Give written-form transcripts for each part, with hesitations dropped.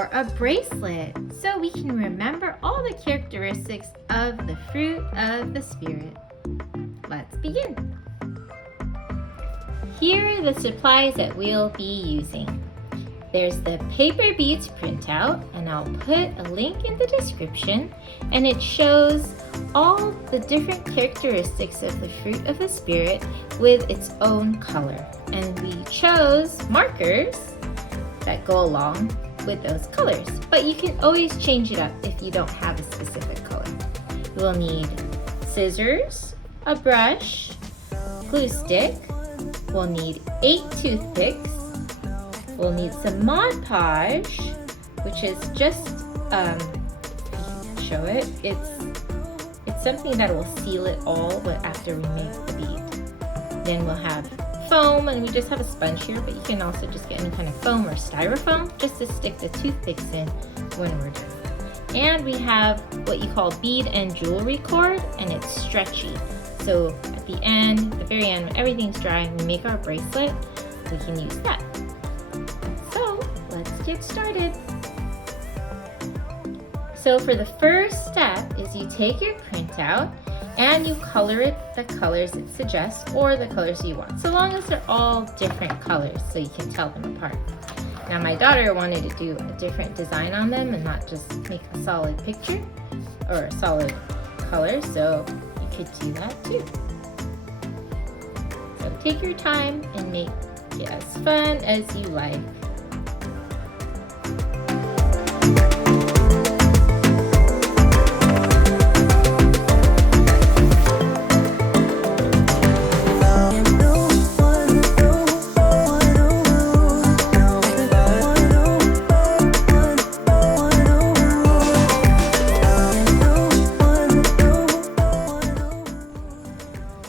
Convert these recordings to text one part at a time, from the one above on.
for a bracelet so we can remember all the characteristics of the fruit of the Spirit. Let's begin. Here are the supplies that we'll be using. There's the paper beads printout, and I'll put a link in the description, and it shows all the different characteristics of the fruit of the Spirit with its own color. And we chose markers that go along with those colors, but you can always change it up if you don't have a specific color. We'll need scissors, a brush, glue stick, we'll need 8 toothpicks, we'll need some Mod Podge, which is just, show it, it's something that will seal it all after we make the bead. Then we'll have foam, and we just have a sponge here, but you can also just get any kind of foam or styrofoam just to stick the toothpicks in when we're done. And we have what you call bead and jewelry cord, and it's stretchy. So at the end, the very end, when everything's dry and we make our bracelet, we can use that. So let's get started. So for the first step is you take your printout and you color it the colors it suggests or the colors you want, so long as they're all different colors so you can tell them apart. Now my daughter wanted to do a different design on them and not just make a solid picture or a solid color, so you could do that too. So take your time and make it as fun as you like.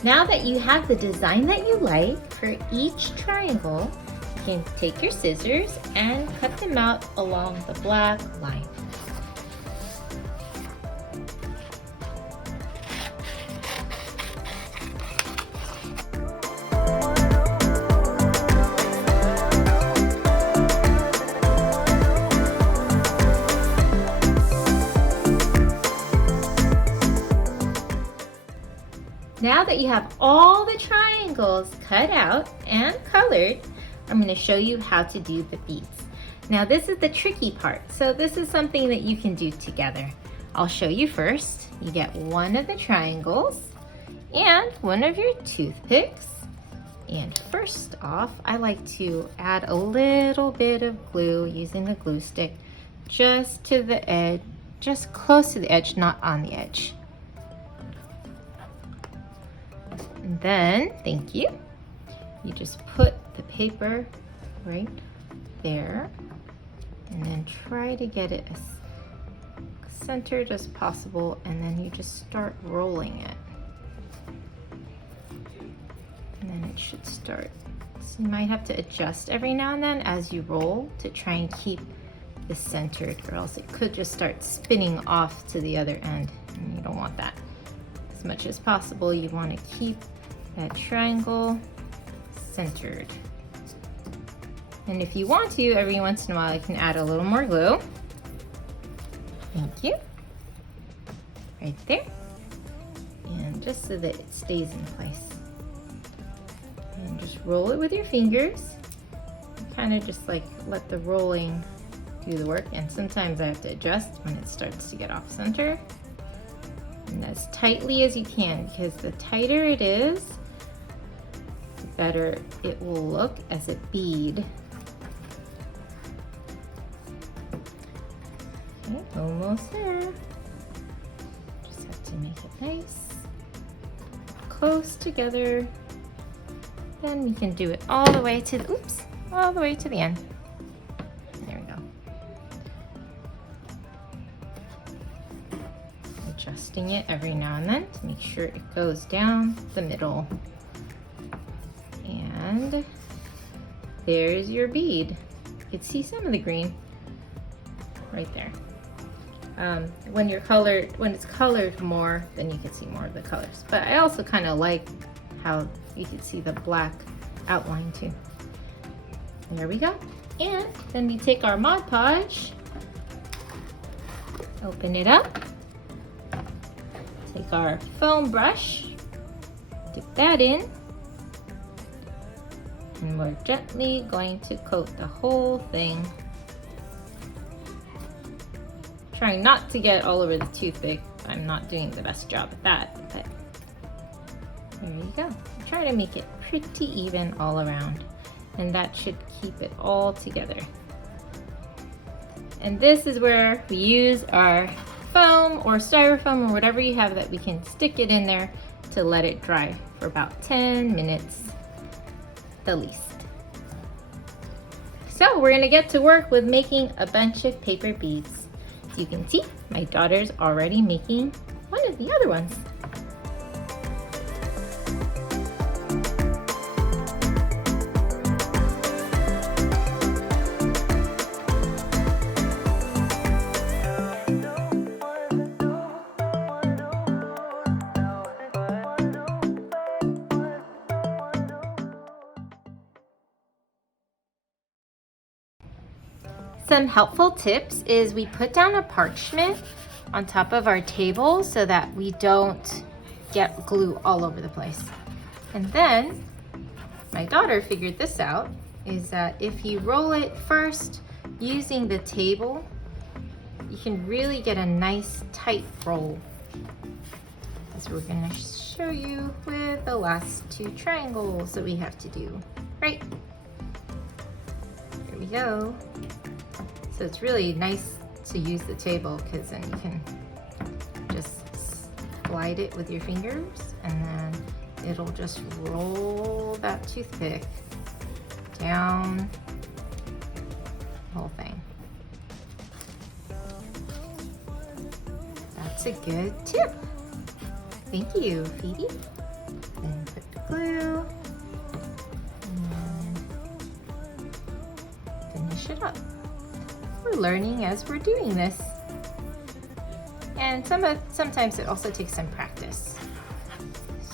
Now that you have the design that you like for each triangle, you can take your scissors and cut them out along the black line. Now that you have all the triangles cut out and colored, I'm going to show you how to do the beads. Now this is the tricky part, so this is something that you can do together. I'll show you first. You get one of the triangles and one of your toothpicks. And first off, I like to add a little bit of glue using the glue stick just to the edge, just close to the edge, not on the edge. And then, thank you, you just put the paper right there and then try to get it as centered as possible, and then you just start rolling it. And then it should start. So you might have to adjust every now and then as you roll to try and keep this centered, or else it could just start spinning off to the other end, and you don't want that. As much as possible, you want to keep that triangle centered. And if you want to, every once in a while, you can add a little more glue. Thank you. Right there. And just so that it stays in place. And just roll it with your fingers. Kind of just like let the rolling do the work. And sometimes I have to adjust when it starts to get off center. And as tightly as you can, because the tighter it is, the better it will look as a bead. Okay, almost there. Just have to make it nice, close together. Then we can do it all the way to the, all the way to the end. There we go. Adjusting it every now and then to make sure it goes down the middle. And there's your bead. You can see some of the green right there. When it's colored more, then you can see more of the colors. But I also kind of like how you can see the black outline too. There we go. And then we take our Mod Podge Open it up. Take our foam brush, dip that in, and we're gently going to coat the whole thing. Trying not to get all over the toothpick. I'm not doing the best job at that, but there you go. Try to make it pretty even all around, and that should keep it all together. And this is where we use our foam or styrofoam or whatever you have that we can stick it in there to let it dry for about 10 minutes, the least. So we're gonna get to work with making a bunch of paper beads. As you can see, my daughter's already making one of the other ones. Some helpful tips is we put down a parchment on top of our table so that we don't get glue all over the place. And then my daughter figured this out, is that if you roll it first using the table, you can really get a nice tight roll. As we're gonna show you with the last two triangles that we have to do. Right, here we go. So it's really nice to use the table because then you can just slide it with your fingers and then it'll just roll that toothpick down the whole thing. That's a good tip. Thank you, Phoebe. Then put the glue and then finish it up. We're learning as we're doing this. And sometimes it also takes some practice.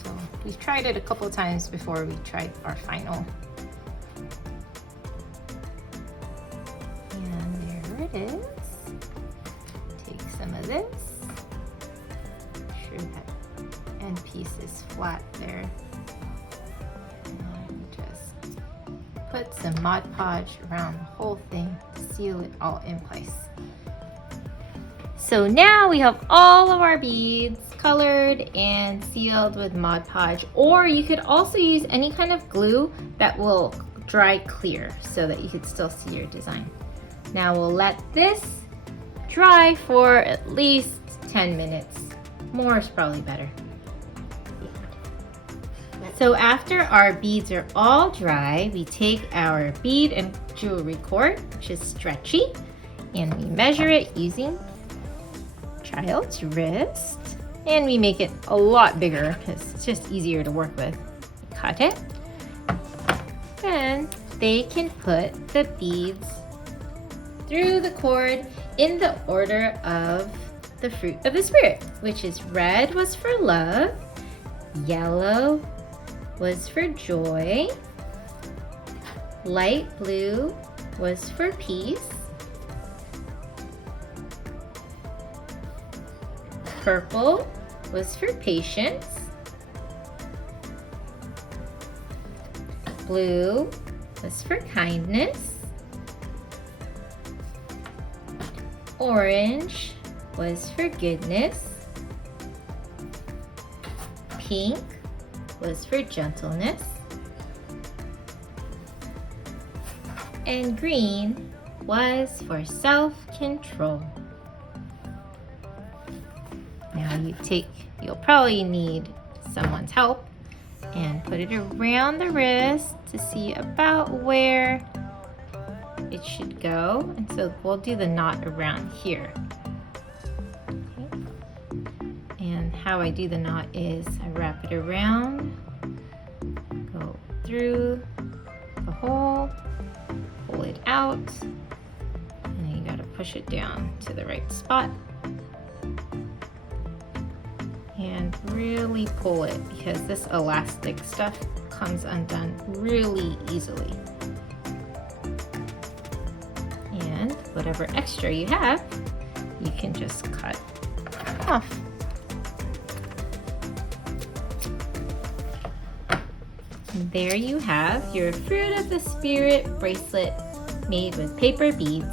So we've tried it a couple of times before we tried our final. And there it is. Take some of this. Make sure that end piece is flat there. And just put some Mod Podge around the whole thing to seal it all in place. So now we have all of our beads colored and sealed with Mod Podge, or you could also use any kind of glue that will dry clear so that you could still see your design. Now we'll let this dry for at least 10 minutes. More is probably better. So after our beads are all dry, we take our bead and jewelry cord, which is stretchy, and we measure it using child's wrist, and we make it a lot bigger because it's just easier to work with. Cut it, and they can put the beads through the cord in the order of the fruit of the spirit, which is red was for love, yellow was for joy, light blue was for peace, purple was for patience, blue was for kindness, orange was for goodness, pink was for gentleness, and green was for self-control. Now you'll probably need someone's help and put it around the wrist to see about where it should go. And so we'll do the knot around here. Okay. And how I do the knot is I wrap it around, go through the hole, pull it out, and then you gotta push it down to the right spot. And really pull it because this elastic stuff comes undone really easily. And whatever extra you have, you can just cut off. And there you have your Fruit of the Spirit bracelet made with paper beads.